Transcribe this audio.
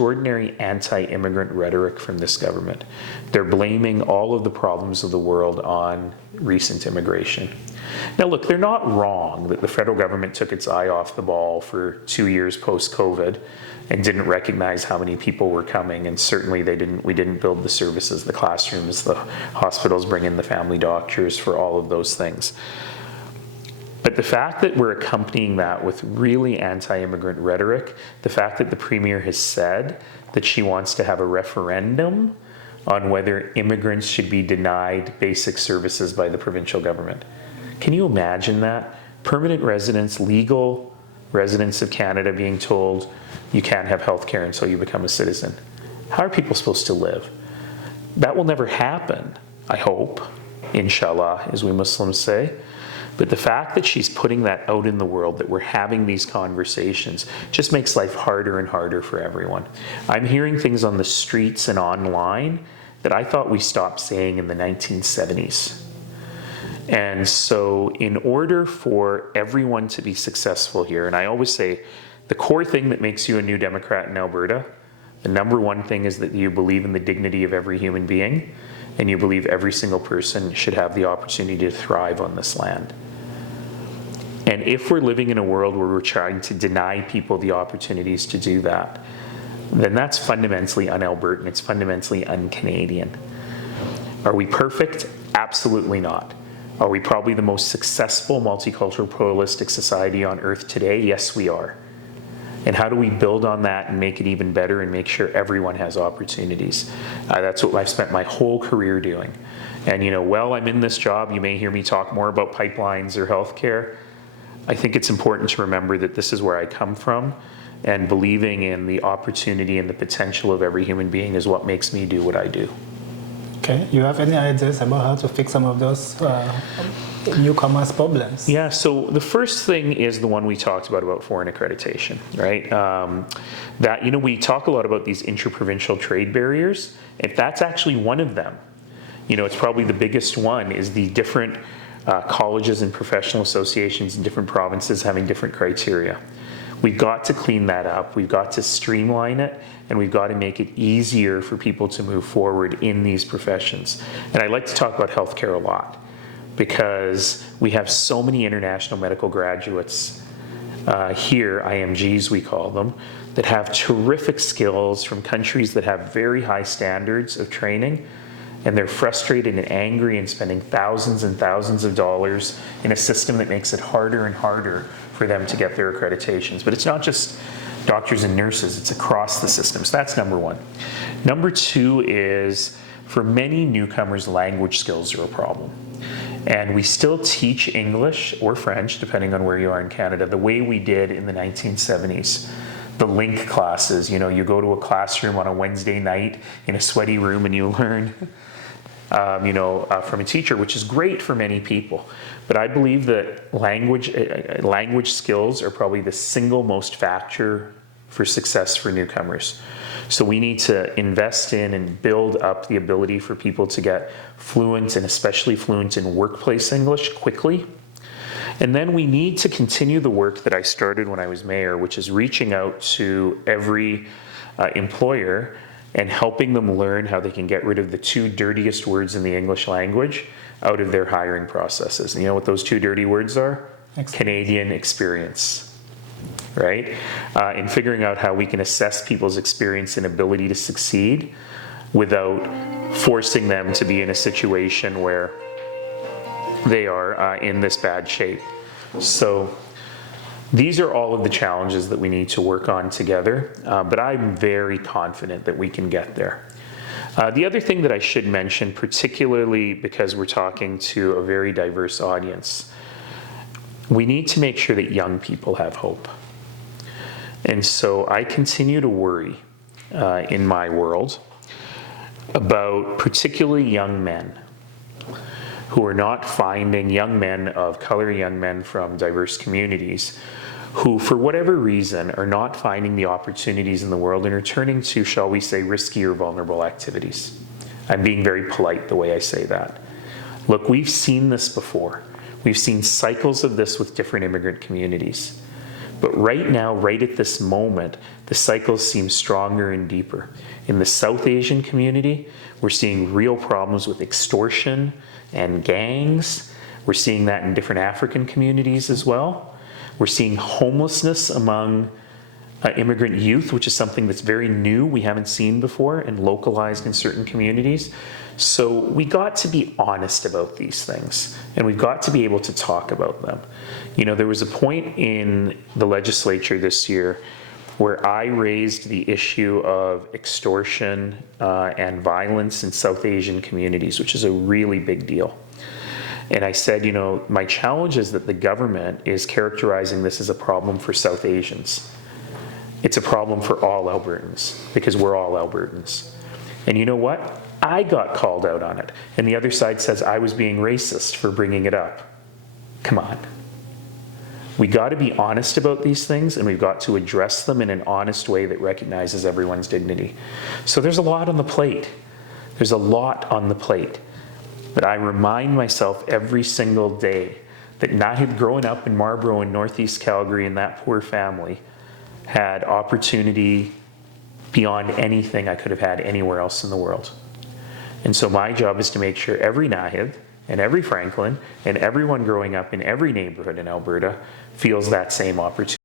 extraordinary anti-immigrant rhetoric from this government. They're blaming all of the problems of the world on recent immigration. Now look, they're not wrong that the federal government took its eye off the ball for 2 years post-COVID and didn't recognize how many people were coming, and certainly we didn't build the services, the classrooms, the hospitals, bring in the family doctors for all of those things. But the fact that we're accompanying that with really anti-immigrant rhetoric, the fact that the Premier has said that she wants to have a referendum on whether immigrants should be denied basic services by the provincial government. Can you imagine that? Permanent residents, legal residents of Canada being told you can't have health care until you become a citizen. How are people supposed to live? That will never happen, I hope, inshallah, as we Muslims say. But the fact that she's putting that out in the world, that we're having these conversations, just makes life harder and harder for everyone. I'm hearing things on the streets and online that I thought we stopped saying in the 1970s. And so in order for everyone to be successful here, and I always say, the core thing that makes you a New Democrat in Alberta, the number one thing is that you believe in the dignity of every human being, and you believe every single person should have the opportunity to thrive on this land. And if we're living in a world where we're trying to deny people the opportunities to do that, then that's fundamentally un-Albertan, it's fundamentally un-Canadian. Are we perfect? Absolutely not. Are we probably the most successful multicultural pluralistic society on earth today? Yes, we are. And how do we build on that and make it even better and make sure everyone has opportunities? That's what I've spent my whole career doing. And while I'm in this job, you may hear me talk more about pipelines or healthcare. I think it's important to remember that this is where I come from, and believing in the opportunity and the potential of every human being is what makes me do what I do. Okay, you have any ideas about how to fix some of those newcomers' problems? Yeah, so the first thing is the one we talked about foreign accreditation, right? That, we talk a lot about these interprovincial trade barriers. If that's actually one of them, it's probably the biggest one, is the different colleges and professional associations in different provinces having different criteria. We've got to clean that up. We've got to streamline it, and we've got to make it easier for people to move forward in these professions. And I like to talk about healthcare a lot because we have so many international medical graduates here, IMGs we call them, that have terrific skills from countries that have very high standards of training, and they're frustrated and angry and spending thousands and thousands of dollars in a system that makes it harder and harder for them to get their accreditations. But it's not just doctors and nurses, it's across the system. So that's number one. Number two is, for many newcomers, language skills are a problem. And we still teach English or French, depending on where you are in Canada, the way we did in the 1970s. The link classes, you go to a classroom on a Wednesday night in a sweaty room and you learn from a teacher, which is great for many people. But I believe that language skills are probably the single most factor for success for newcomers. So we need to invest in and build up the ability for people to get fluent, and especially fluent in workplace English, quickly. And then we need to continue the work that I started when I was mayor, which is reaching out to every employer and helping them learn how they can get rid of the two dirtiest words in the English language out of their hiring processes. And you know what those two dirty words are? Canadian experience, right? In figuring out how we can assess people's experience and ability to succeed without forcing them to be in a situation where they are in this bad shape. So these are all of the challenges that we need to work on together, but I'm very confident that we can get there. The other thing that I should mention, particularly because we're talking to a very diverse audience, we need to make sure that young people have hope. And so I continue to worry in my world about particularly young men who are not finding, young men of color, young men from diverse communities, who for whatever reason are not finding the opportunities in the world and are turning to, shall we say, risky or vulnerable activities. I'm being very polite the way I say that. Look, we've seen this before. We've seen cycles of this with different immigrant communities. But right now, right at this moment, the cycles seem stronger and deeper. In the South Asian community, we're seeing real problems with extortion and gangs. We're seeing that in different African communities as well. We're seeing homelessness among immigrant youth, which is something that's very new, we haven't seen before, and localized in certain communities. So we got to be honest about these things, and we've got to be able to talk about them. You know, there was a point in the legislature this year where I raised the issue of extortion and violence in South Asian communities, which is a really big deal. And I said, you know, my challenge is that the government is characterizing this as a problem for South Asians. It's a problem for all Albertans, because we're all Albertans. And you know what? I got called out on it. And the other side says I was being racist for bringing it up. Come on. We got to be honest about these things, and we've got to address them in an honest way that recognizes everyone's dignity. So there's a lot on the plate. There's a lot on the plate. But I remind myself every single day that Naheed, growing up in Marlborough in Northeast Calgary in that poor family, had opportunity beyond anything I could have had anywhere else in the world. And so my job is to make sure every Naheed and every Franklin and everyone growing up in every neighborhood in Alberta feels that same opportunity.